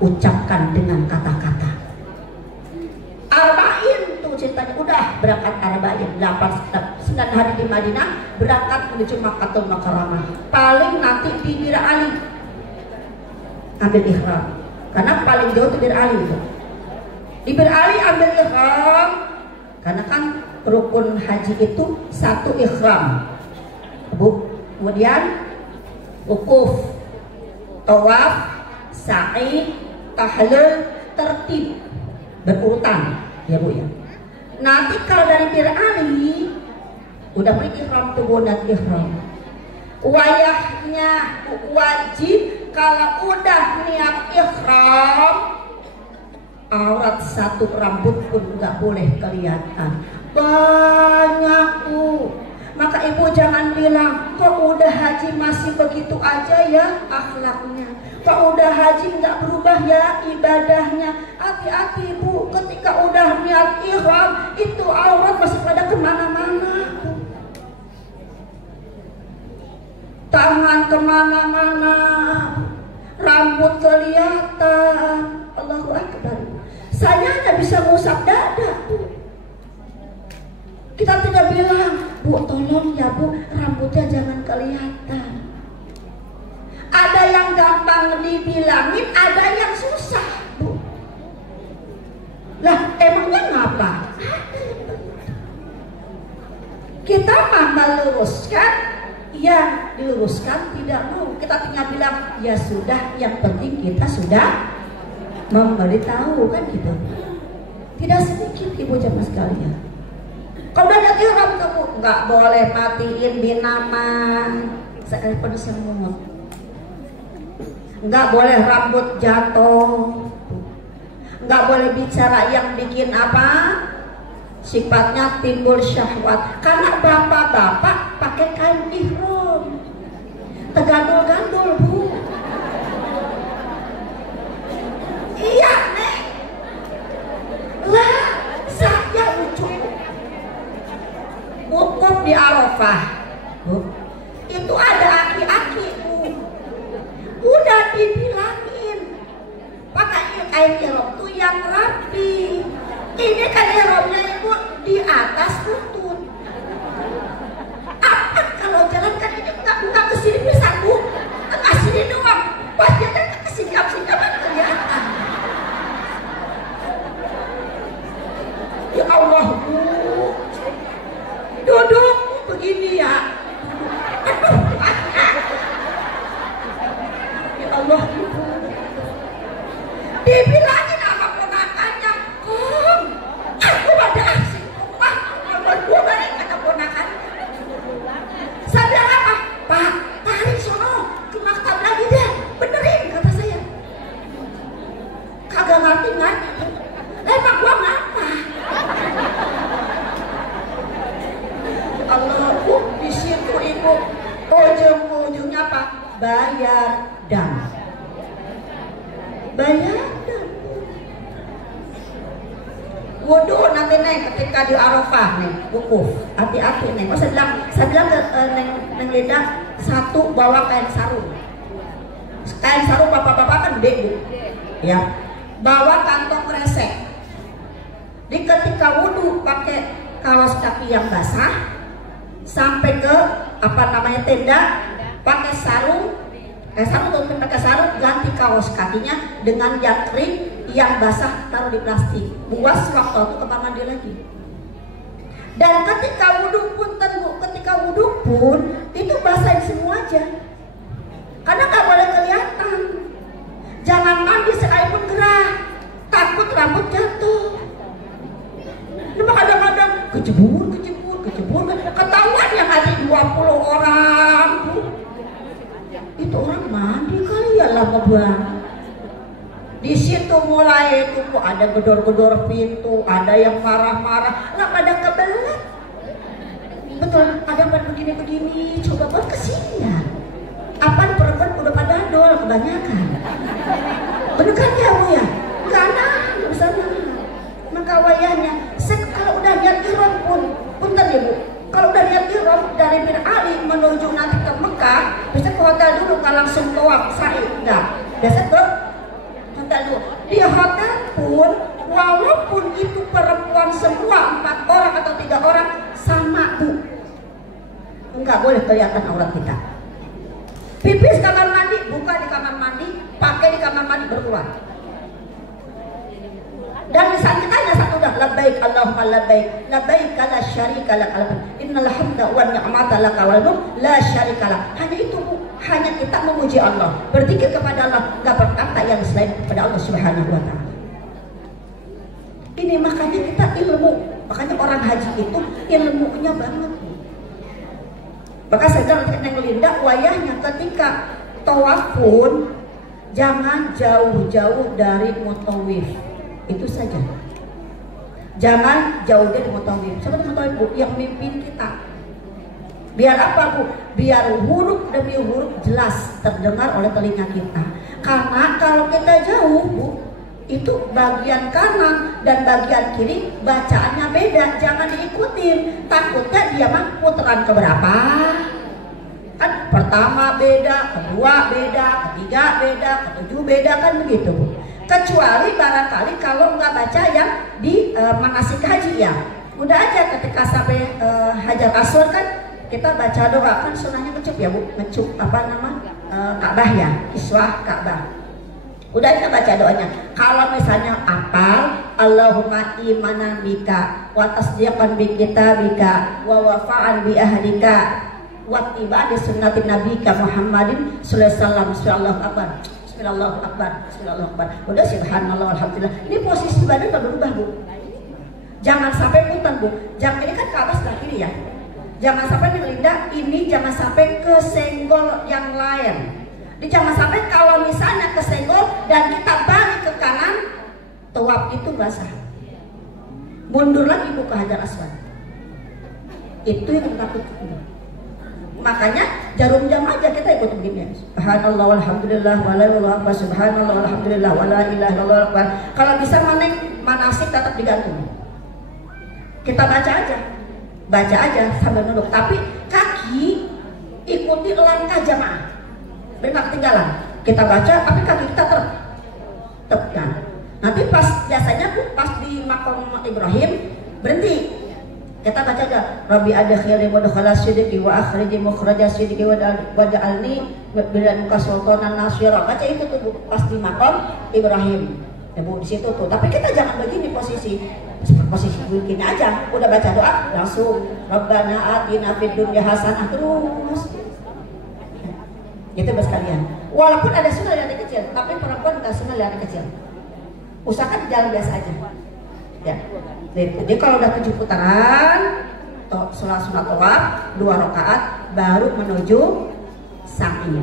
ucapkan dengan kata-kata. Arba'in tuh ceritanya, udah berangkat arba'in 9 hari di Madinah, berangkat menuju Makkahul Mukarramah. Paling nanti di Bir Ali ambil ihram, karena paling jauh itu Bir Ali itu. Di Bir Ali ambil ihram, karena kan rukun haji itu 1 ihram Bu. Kemudian wukuf, tawaf, sa'i, tahlul, tertib berurutan ya Bu ya. Nanti kalau dari Bir Ali udah berikhram tuh bonat ihram, wayahnya wajib kalau udah niat ihram, aurat satu rambut pun nggak boleh kelihatan. Banyak Bu. Maka Ibu jangan bilang kok udah haji masih begitu aja ya akhlaknya, kok udah haji nggak berubah ya ibadahnya. Hati-hati Bu, ketika udah niat ihram itu aurat masih pada kemana-mana Bu. Tangan kemana-mana, rambut kelihatan. Allahu Akbar. Saya hanya bisa ngusap dada Bu. Kita tidak bilang, Bu tolong ya Bu, rambutnya jangan kelihatan. Ada yang gampang dibilangin, ada yang susah Bu. Lah emangnya ngapa? Kita mah meluruskan, yang diluruskan tidak mau. Kita tinggal bilang, ya sudah, yang penting kita sudah memberitahu kan gitu. Tidak sedikit Ibu jamaah sekalian. Kalau udah lihat ihram kamu nggak boleh matiin binaman, sekalipun semut. Nggak boleh rambut jatuh, nggak boleh bicara yang bikin apa? Sifatnya timbul syahwat. Karena bapak-bapak pakai kain ihram, tegandul-gandul bu. Iya nek. Lah, saya lucu. Wukuf di Arafah, bu. Itu ada aki-aki bu. Udah dibilangin pakai kain ihram tuh yang rapi. Ini kan ihramnya ibu di atas lutut. Apa kalau jalan kan ini enggak kesini bisa bu, enggak sini doang. Pas dia kan kesini kan kelihatan. Ya Allah bu, duduk begini ya. Ya Allah ibu, dibilangin sama ponakannya, Kom, aku pada asyik rumah, gue balik kata ponakan. Saya bilang apa? Pak, tarik sono, ke maktab lagi deh, benerin kata saya. Kagak ngerti-ngerti, emang gua ngapa? Allah bu, di situ ibu, ujung-ujungnya apa? Bayar dam. Bayar dam. Wudu nanti neng ketika di Arafah neng, wukuf, hati-hati neng. Saya bilang ke neng Linda, satu bawa kain sarung. Kain sarung bapak-bapak kan gede bu, ya. Bawa kantong kresek. Di ketika wudu pakai kaos kaki yang basah, sampai ke apa namanya tenda, pakai sarung, untuk pakai sarung, ganti kaos kakinya dengan yang kering, yang basah taruh di plastik, buas waktu itu ke kamar mandi lagi. Dan ketika wudu pun itu basahin semua aja, karena nggak boleh kelihatan. Jangan mandi sekalipun gerah, takut rambut jatuh. Cuma kadang-kadang kejebur, ketahuan yang ada 20 orang bu. Itu orang mandi kali ya lama banget. Di situ mulai itu kok ada gedor-gedor pintu, ada yang marah-marah, lah pada kebelet. Betul, ada pada begini-begini, coba buat kesian. Apa perempuan udah pada dol kebanyakan. Bener kan ya bu ya? Karena bisa maka wayahnya. Kalau udah lihat ihram punten ya bu. Kalau udah lihat ihram dari Bin Ali menuju nanti ke Mekah, bisa ke hotel dulu, nggak langsung tawaf sa'i, enggak. Biasa ke hotel dulu. Di hotel pun, walaupun itu perempuan semua 4 orang atau 3 orang sama bu, enggak boleh kelihatan aurat kita. Pipis kamar mandi, buka di kamar mandi, pakai di kamar mandi, berkeluar. Dan misalnya kita hanya satu dah, labbaik Allahumma labbaik, labbaik la syarika lak, innal hamda wan ni'mata lak wal mulk la syarika lak. Hanya itu bu, hanya kita memuji Allah, berzikir kepada Allah, enggak berkata yang selain kepada Allah Subhanahu wa taala. Ini makanya kita ilmu, makanya orang haji itu ilmunya banget. Maka saya Neng Linda wayahnya ketika tawaf pun jangan jauh-jauh dari mutawif. Itu saja. Jangan jauh dari mutawif. Seperti mutawif bu, yang mimpin kita. Biar apa bu? Biar huruf demi huruf jelas terdengar oleh telinga kita. Karena kalau kita jauh bu, itu bagian kanan dan bagian kiri bacaannya beda, jangan diikutin. Takutnya dia mah putaran keberapa? Kan pertama beda, kedua beda, ketiga beda, ketujuh beda, kan begitu. Kecuali barangkali kalau nggak baca yang di manasik haji ya. Udah aja ketika sampai Hajar Aswad kan kita baca doa, kan sunahnya ngecup ya bu, ngecup apa nama Ka'bah ya, iswah Ka'bah. Udah kita baca doanya. Kalau misalnya apal, Allahumma imanan bika, wa tasdiqan bi kitabika, wa wafa'an bi ahlika, wa tiba'an sunnatin nabika Muhammadin sallallahu alaihi wasallam. Bismillahirrahmanirrahim. Bismillahirrahmanirrahim. Udah subhanallah alhamdulillah. Ini posisi badan berubah bu. Jangan sampai putar bu. Jangan, ini kan Ka'bah sebelah kiri ya. Jangan sampai Linda ini jangan sampai kesenggol yang lain. Jangan sampai kalau misalnya kesenggol dan kita balik ke kanan, tawaf itu basah. Mundur lagi Bu ke Hajar Aswad. Itu yang takut. Makanya jarum jam aja kita ikut begini. Subhanallah walhamdulillah wallahu akbar, subhanallah walhamdulillah wala ilaha illallah akbar. Kalau bisa manasik tetap digantung. Kita baca aja sambil nunduk. Tapi kaki ikuti langkah jamaah. Benar ketinggalan. Kita baca tapi kaki kita tegak. Nanti biasanya pas di makom Ibrahim berhenti. Kita baca aja. Rabbi adkhilni mudkhala sidqi wa akhrijni mukhraja sidqi waj'alni bilan muka sultanan nasira. Baca itu tuh pas di makom Ibrahim. Ya Bu di situ tuh. Tapi kita jangan begini posisi begini aja. Udah baca doa langsung Rabbana atina fid dunya hasanah terus. Gitu Bos kalian. Walaupun ada sunnah yang kecil, tapi perempuan enggak sunnah yang kecil. Usahakan jalan biasa aja. Ya. Jadi kalau udah 7 putaran, sholat sunat tawaf 2 rakaat baru menuju sa'i.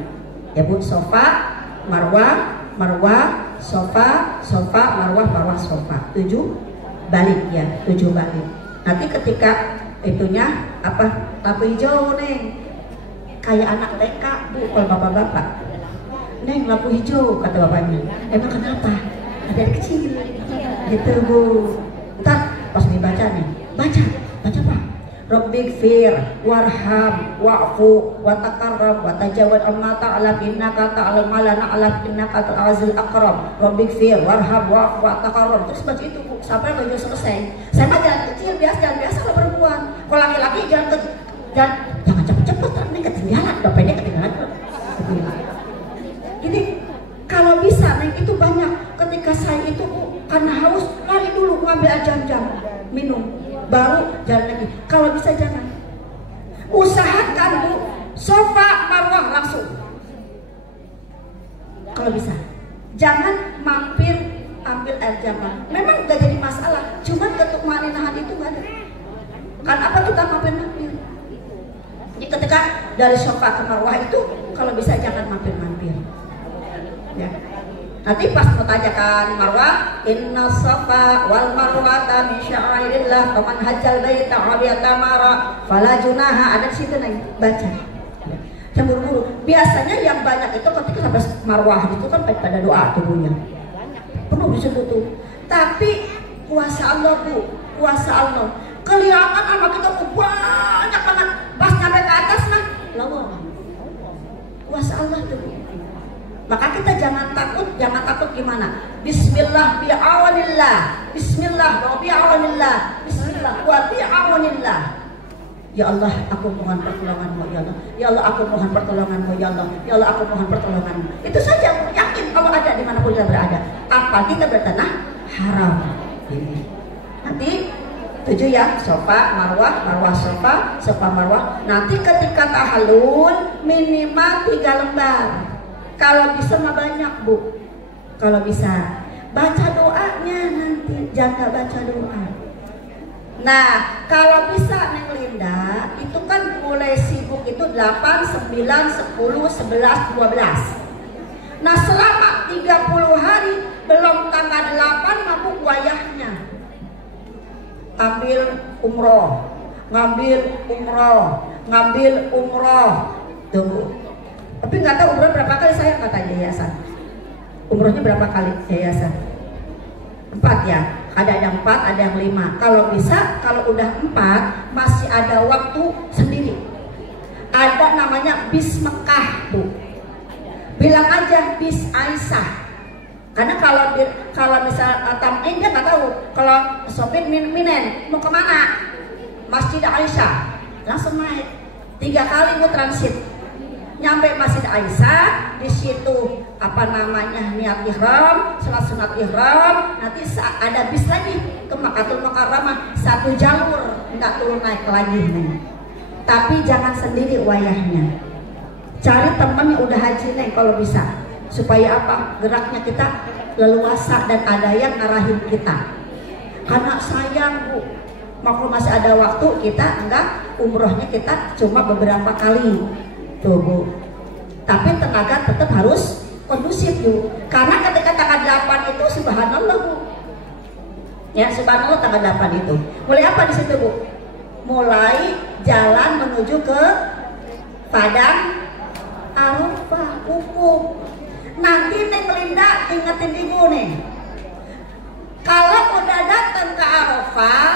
Ya Bu, sofa, marwah, sofa, marwah, sofa. 7 balik ya, 7 balik. Nanti ketika itunya apa? Lampu hijau Neng. Kayak anak TK Bu, kalau bapak-bapak. Neng lampu hijau kata bapaknya. Emang kenapa? Ada adik kecil. Gitu Bu. Ntar pas dibaca nih, baca Pak. Rabbighfir warham wa'fu wa takarram wa tajawaz amma ta'lam innaka ta'lam ma la na'lam innaka al-azizul akram. Rabbighfir warham wa'fu wa takarram. Terus baca itu Bu sampai baju selesai. Saya mah jalan kecil biasa kalau perempuan. Kalau laki-laki jangan cepet-cepet nanti ketinggalan, udah pendek ketinggalan. Jadi kalau bisa Neng itu banyak. Ketika saya itu karena haus lari dulu ngambil jam-jam minum baru jalan lagi. Kalau bisa jangan. Usahakan Bu sofa marwah langsung. Kalau bisa. Jangan ambil air jaman. Memang gak jadi masalah. Cuman ketuk maninahan itu gak ada. Kan apa kita mampir. Jadi ketika dari sofa ke marwah itu kalau bisa jangan mampir. Ya. Nanti pas mau tanyakan marwah, inna safa wal marwata min sya'airillah faman hajjal baita aw yatamara fala junaha. Ada di situ nih, baca. Jangan buru-buru. Biasanya yang banyak itu ketika sampai marwah itu kan pada doa tubuhnya. Penuh disebut tuh. Tapi kuasa Allah Bu, kuasa Allah. Kelihatan anak kita banyak banget. Pas nyampe ke atas mah lawang. Kuasa Allah tuh. Maka kita jangan takut gimana? Bismillah bi'awanillah. Bismillah bi'awanillah. Bismillah wa bi'awanillah. Ya Allah, aku mohon pertolonganmu ya Allah. Ya Allah, aku mohon pertolonganmu ya Allah. Ya Allah, aku mohon pertolonganmu. Itu saja, yakin Allah ada dimanapun kita berada. Apa kita bertanah haram. Nanti 7 ya, sofa, marwah, sofa, marwah. Nanti ketika tahallul minimal 3 lembar. Kalau bisa mah banyak Bu. Kalau bisa baca doanya nanti, jangan baca doa. Nah, kalau bisa Neng Linda, itu kan mulai sibuk itu 8, 9, 10, 11, 12. Nah, selama 30 hari belum tanggal 8 mabuk wayahnya. Ngambil umroh. Tunggu. Tapi nggak tahu umroh berapa kali saya kata yayasan. Umrohnya berapa kali yayasan? 4 ya. Ada yang 4, ada yang 5. Kalau bisa, kalau udah 4 masih ada waktu sendiri. Ada namanya bis Mekah Bu. Bilang aja bis Aisyah. Karena kalau misal Tam'in dia nggak tahu. Kalau sopir Minen mau kemana? Masjid Aisyah. Langsung naik. 3 kali Bu transit. Nyampe Masjid Aisyah, di situ niat ihram, salat sunat ihram, nanti ada bis lagi ke Makkatul Mukarramah 1 jalur, enggak turun naik lagi nih. Tapi jangan sendiri wayahnya. Cari teman yang udah haji nih kalau bisa, supaya apa? Geraknya kita leluasa dan ada yang ngarahin kita. Karena sayang Bu, kalau masih ada waktu kita enggak umrohnya kita cuma beberapa kali. Tuh Bu. Tapi tenaga tetap harus kondusif Bu. Karena ketika tanggal 8 itu subhanallah Bu. Ya, subhanallah tanggal 8 itu. Mulai apa di situ, Bu? Mulai jalan menuju ke Padang Arafah, wukuf. Nanti Neng Linda ingetin Ibu nih. Kalau udah datang ke Arafah,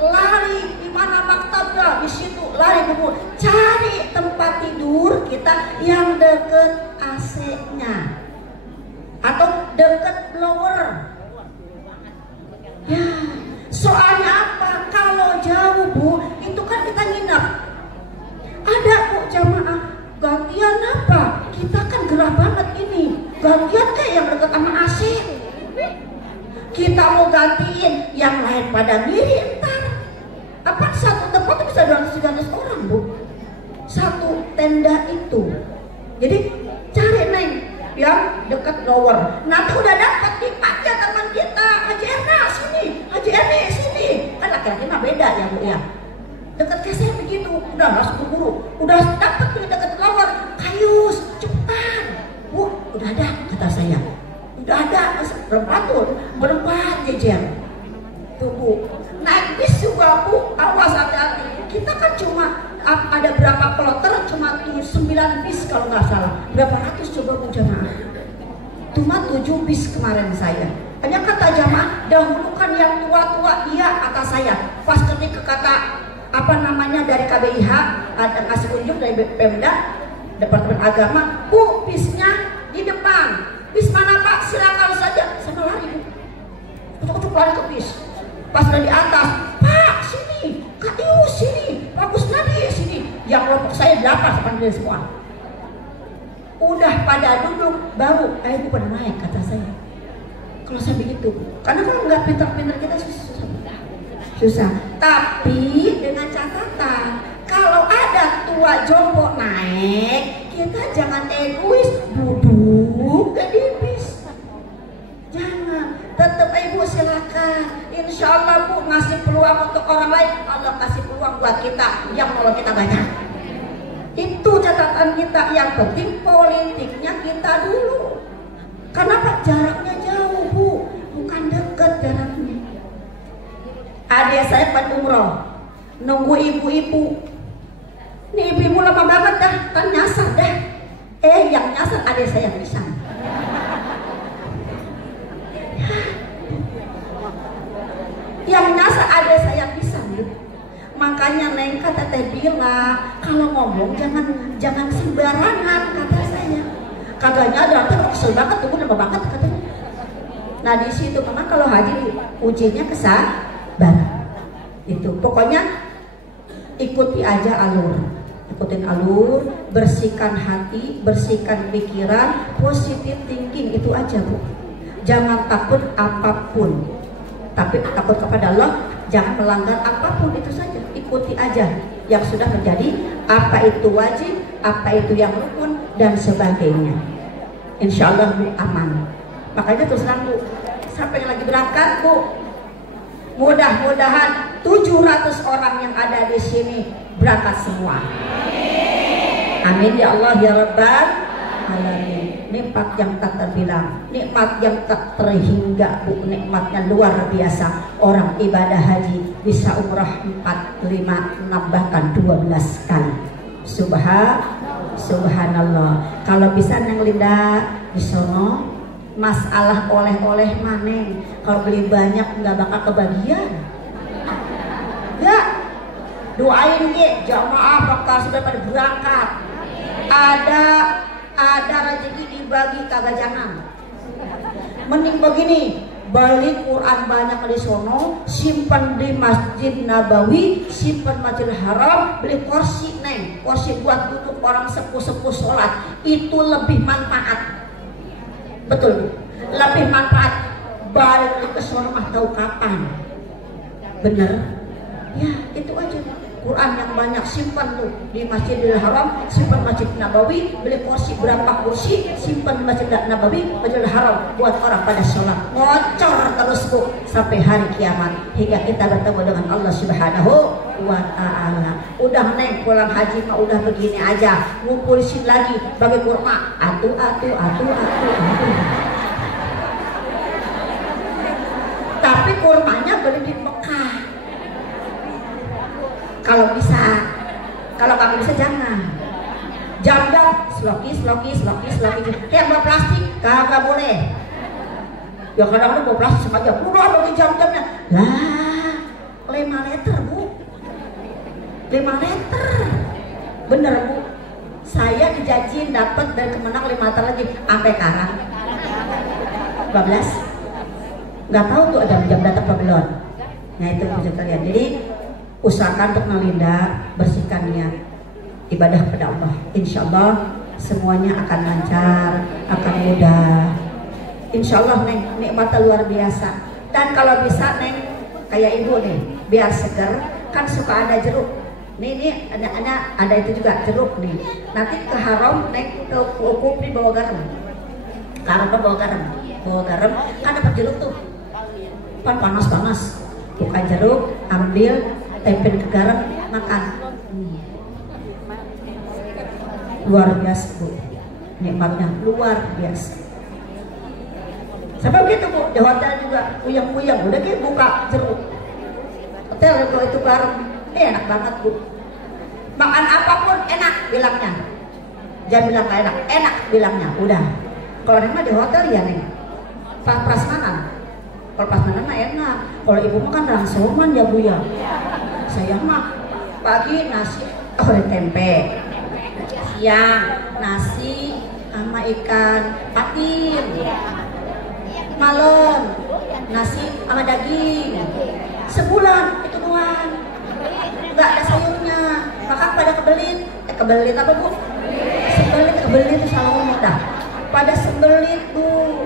lari di mana maktabnya, di situ lari dulu, cari tempat tidur kita yang deket AC-nya atau deket blower. Ya, soalnya apa? Kalau jauh, Bu, itu kan kita nginap. Ada, Bu, jamaah gantian apa? Kita kan gerah banget ini. Gantian kayak yang deket sama AC. Kita mau gantiin yang lain pada ngiri entar. Apa satu tempat bisa 200-300 orang, Bu? Satu tenda itu. Jadi cari Neng yang dekat lower. Nanti udah dapat di aja teman kita, Haji Erna sini, Haji Erni sini. Kan laki-laki mah beda ya, Bu ya. Dekat keser begitu, udah langsung keburu. Udah dapat di dekat lower, Kayus, cepetan. Bu, udah ada kata saya. Udah ada berempat jejer. Tuh, Bu. Naik bis juga, Bu, awas hati-hati. Kita kan cuma ada berapa kloter, cuma 9 bis kalau nggak salah. Berapa ratus coba, Bu, jamaah? Cuma 7 bis kemarin saya. Hanya kata jamaah, dahulukan yang tua-tua, iya kata saya. Pas ketika kata apa namanya dari KBIH ada ngasih unjuk dari Pemda Departemen Agama, Bu, bisnya di depan. Bis mana, Pak? Silakan saja. Sama lari, kucuk-kucuk lari ke bis. Pas udah di atas, Pak sini, Kak Iu sini, Pak Kusnadi sini. Yang kelompok saya 8 sampai semua. Udah pada duduk, baru itu pada naik kata saya. Kalau saya begitu, karena kalau nggak pintar-pintar kita susah. Tapi dengan catatan, kalau ada tua jompo naik, kita jangan egois, duduk di bis. Jangan, tetap Ibu silakan. Insya Allah, Bu, ngasih peluang untuk orang lain, Allah kasih peluang buat kita yang nolong kita banyak. Itu catatan kita. Yang penting politiknya kita dulu. Kenapa? Jaraknya jauh, Bu, bukan dekat jaraknya. Adik saya pada umroh, nunggu ibu-ibu. Nih ibu-ibu lama banget dah, kan nyasar dah. Yang nyasar adik saya bisa. Yang nyasar adik saya bisa, Bu. Makanya Neng kata teh bilang, kalau ngomong jangan sembarangan kata saya. Kagaknya ada orang kesel banget, tuh lama banget katanya. Nah di situ memang kalau haji ujinya kesabaran. Itu pokoknya ikuti aja alur. Ikutin alur, bersihkan hati, bersihkan pikiran, positive thinking, itu aja, Bu. Jangan takut apapun, tapi takut kepada Allah. Jangan melanggar apapun, itu saja. Ikuti aja yang sudah menjadi, apa itu wajib, apa itu yang rukun dan sebagainya. Insya Allah, Bu, aman. Makanya terus terang, Bu, sampai yang lagi berangkat, Bu, mudah-mudahan 700 orang yang ada di sini berangkat semua. Amin ya Allah ya Rabbal alamin. Nikmat yang tak terbilang, nikmat yang tak terhingga, Bu, nikmatnya luar biasa. Orang ibadah haji bisa umrah 4, 5, 6 bahkan 12 kali. Subhanallah. Kalau bisa Neng Linda di sono, masalah oleh-oleh maneng. Kalau beli banyak nggak bakal kebagian. Ya, doain ye jamaah bakal sudah pada berangkat. Ada rezeki dibagi, kagak jangan. Mending begini, balik Quran banyak di sono, simpan di Masjid Nabawi, simpan Masjidil Haram, beli kursi Neng, kursi buat duduk orang sepuh-sepuh sholat, itu lebih manfaat. Betul, lebih manfaat. Balik ke sono mah tahu kapan. Bener? Ya, itu aja. Quran yang banyak simpan tuh di Masjidil Haram, simpan Masjid Nabawi, beli kursi berapa kursi, simpan di Masjid Nabawi, Masjidil Haram buat orang pada sholat. Ngocor terus, Bu, sampai hari kiamat hingga kita bertemu dengan Allah Subhanahu wa ta'ala. Udah Neng pulang haji mah udah begini aja, ngumpulin lagi bagi kurma, atu. Tapi kurmanya beli di Mekah. Kalau bisa, kalau kamu bisa jangan. Jam-jam sloki. Kayak bawa plastik, kagak boleh. Ya kadang-kadang bawa plastik sengaja. Udah bagi jam-jamnya. Lah, 5 liter bu. 5 liter. Bener bu. Saya dijanjiin dapat dan kemenang 5 liter lagi sampai karang. 12. Nggak tahu tuh ada jam datang apa belum. Nah itu bisa kalian. Jadi usahakan untuk melinda, bersihkan niat ibadah kepada Allah. Insya Allah semuanya akan lancar, akan mudah. Insya Allah neng nikmatnya luar biasa. Dan kalau bisa neng kayak ibu nih, biar seger, kan suka ada jeruk. Nih ada itu juga jeruk nih. Nanti ke haram neng ke ukup nih bawa garam. Bawa garam, kan dapat jeruk tuh. Pan panas, buka jeruk, ambil, tempel ke garam, makan. Luar biasa bu, nikmatnya luar biasa. Sampai begitu bu, di hotel juga puyeng-puyeng, udah gitu buka jeruk. Hotel kalau itu garam, enak banget bu. Makan apapun enak bilangnya. Jangan bilang gak enak, enak bilangnya. Udah. Kalau memang di hotel ya nih, prasmanan. Kalau prasmanan mah enak. Kalau ibu makan rangsoman ya bu ya. Saya mah pagi nasi goreng tempe, siang nasi sama ikan patin, malam nasi sama daging. Sebulan itu doang, nggak ada sayurnya. Maka pada kebelit apa bu? Kebelit itu salah ngomong dah. Pada sembelit bu.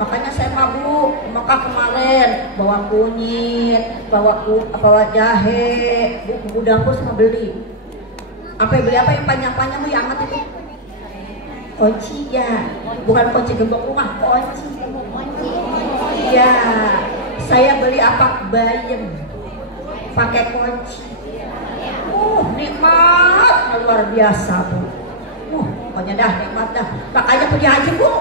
Makanya saya mabuk Mekah kemarin, bawa kunyit, bawa jahe, buku dapur sama beli. Apa beli apa yang panjang-panjang yang hangat itu? Kunci ya, bukan kunci gembok rumah, kunci. Ya, saya beli apa? Bayam, pakai kunci. Nikmat luar biasa bu. Pokoknya dah nikmat dah. Makanya pergi haji bu.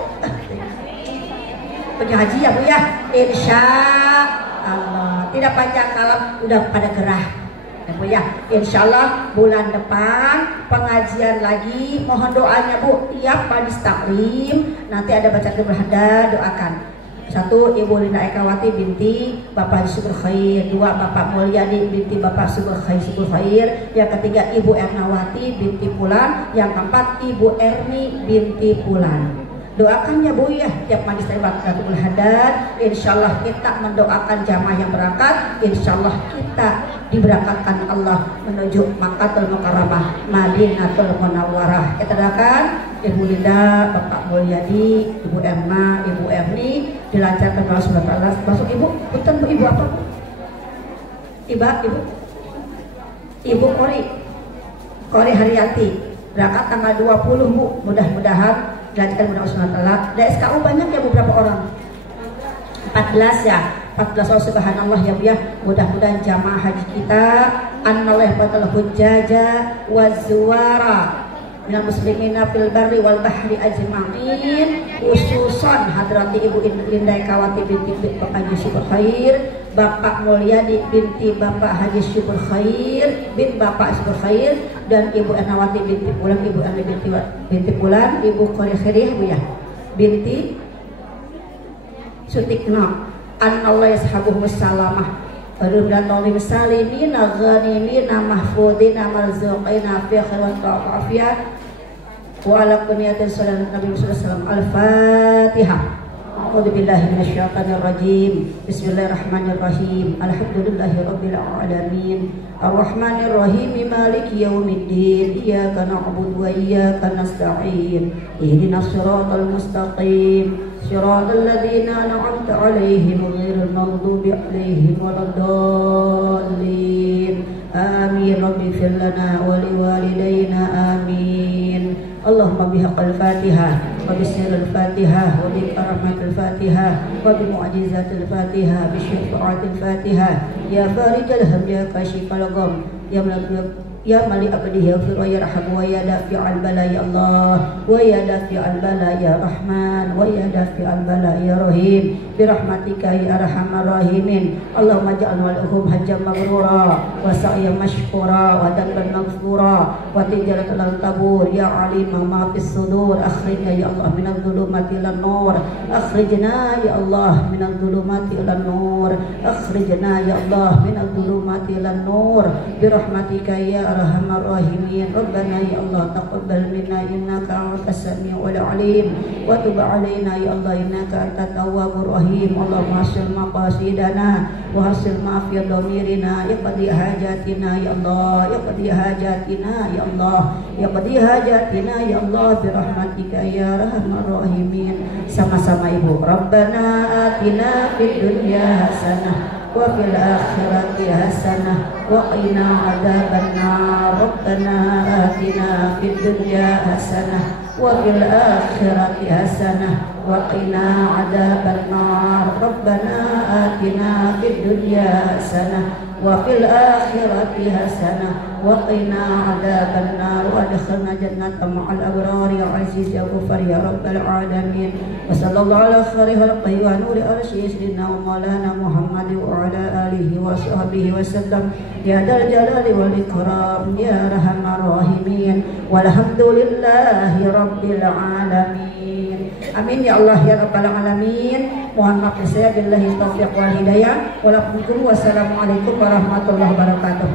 Pergi haji ya bu ya, insya Allah. Tidak panjang kalau udah pada gerah ya bu ya. Insya Allah bulan depan pengajian lagi. Mohon doanya bu, tiap pagi taklim nanti ada baca berhada, doakan. 1 Ibu Linda Ekawati binti Bapak Syukur Khair, 2 Bapak Mulyadi binti Bapak Syukur Khair, yang ketiga Ibu Ernawati binti Pulan, yang keempat Ibu Erni binti Pulan. Doakan ya bu ya, tiap majlis Lailatul Hadar. Insyaallah kita mendoakan jamaah yang berangkat. Insyaallah kita diberangkatkan Allah menuju Makkahul Mukarramah, Madinatul Munawwarah. Kita doakan Ibu Linda, Bapak Mulyadi, Ibu Erna, Ibu Erni dilancarkan oleh Allah Subhanahu wa taala. Masuk Ibu, punten Bu, Ibu apa Bu? Ibu Kori Haryati berangkat tanggal 20 Bu. Mudah-mudahan dilancarkan oleh Allah Subhanahu wa taala. Ada SKU banyak ya beberapa orang. 14 ya. 14 orang subhanallah ya Bu ya. Mudah-mudahan jamaah haji kita annallahu batal hujjaja wazuwara minal muslimina fil barri wal bahri ajma'in, khususan hadrati Ibu Linda Ekawati binti Bapak Haji Syukur Khair, Bapak Mulyadi binti Bapak Haji Syukur Khair bin Bapak Syukur Khair, dan Ibu Ernawati binti Pulan, Ibu Erni binti Pulan, Ibu Kori Khairiyah Bu ya binti Sutikno. Anallah yashabuhu salamah Waduddan tolim salimina ghanimina mahfudina marzuqina fi khairan ta'afiyah wa ala kuniyatin salam Nabi Sallallahu Alaihi Wasallam. Al-Fatihah. A'udzu billahi minasyaitonir rajim. Bismillahirrahmanirrahim. Alhamdulillahi rabbil alamin. Arrahmanir rahim. Maliki yaumiddin. Iyyaka na'budu wa iyyaka nasta'in. Ihdinas siratal mustaqim. Shiratal ladzina an'amta 'alaihim ghairil maghdubi 'alaihim waladdallin. Amin. Rabbi ighfir lana wa liwalidayna. Amin. Allahumma bihaqqil Fatihah wa bisirril Fatihah wa bi karamatil Fatihah wa bi mu'jizatil Fatihah bi syafa'atil Fatihah ya farijal ham ya kashifal gham Ya mali abdi yaghfir wa yarham wa ya dafi'al bala ya Allah wa ya dafi'al bala ya Rahman wa ya dafi'al bala ya Rahim bi rahmatika ya arhamar rahimin. Allahumma ja'al walahum hajjam mabrura wa sa'yan mashkura wa danban maghfura wa tijaratan lan tabur ya alim ma fis sudur. Akhrijna ya Allah minadh dhulumati ilan nur, akhrijna ya Allah minadh dhulumati ilan nur, akhrijna ya Allah minadh dhulumati ilan nur bi rahmatika ya arhamar rahimin. Rabbana ya Allah taqabbal minna innaka antas samiul alim wa tub alaina ya Allah innaka antat tawwabur rahim. Allahumma hasil maqasidana wa hasil ma'fi dhamirina iqdi hajatina ya Allah, iqdi hajatina ya Allah, iqdi hajatina ya Allah bi rahmatika ya arhamar rahimin. Sama-sama Ibu. Rabbana atina fid dunya hasanah wa fil akhirati hasanah wa qina adzabannar. Rabbana atina fid dunya hasanah wa fil akhirati hasanah wa qina adzabannar. Rabbana atina fid dunya hasanah wa fil akhirati hasanah wa qina adzabannar wa adkhilna jannata ma'al abrar ya aziz ya ghafar ya rabbal alamin. Wa sallallahu ala khairi khalqihi wa nuri arsyihi sayyidina wa maulana Muhammad wa ala alihi wa sahbihi wa sallam ya dal jalali wal ikram ya arhamar rahimin. Walhamdulillahi rabbil alamin. Amin ya Allah ya rabbal alamin. Mohon maaf saya billahi taufiq wal hidayah. Wassalamualaikum warahmatullahi wabarakatuh.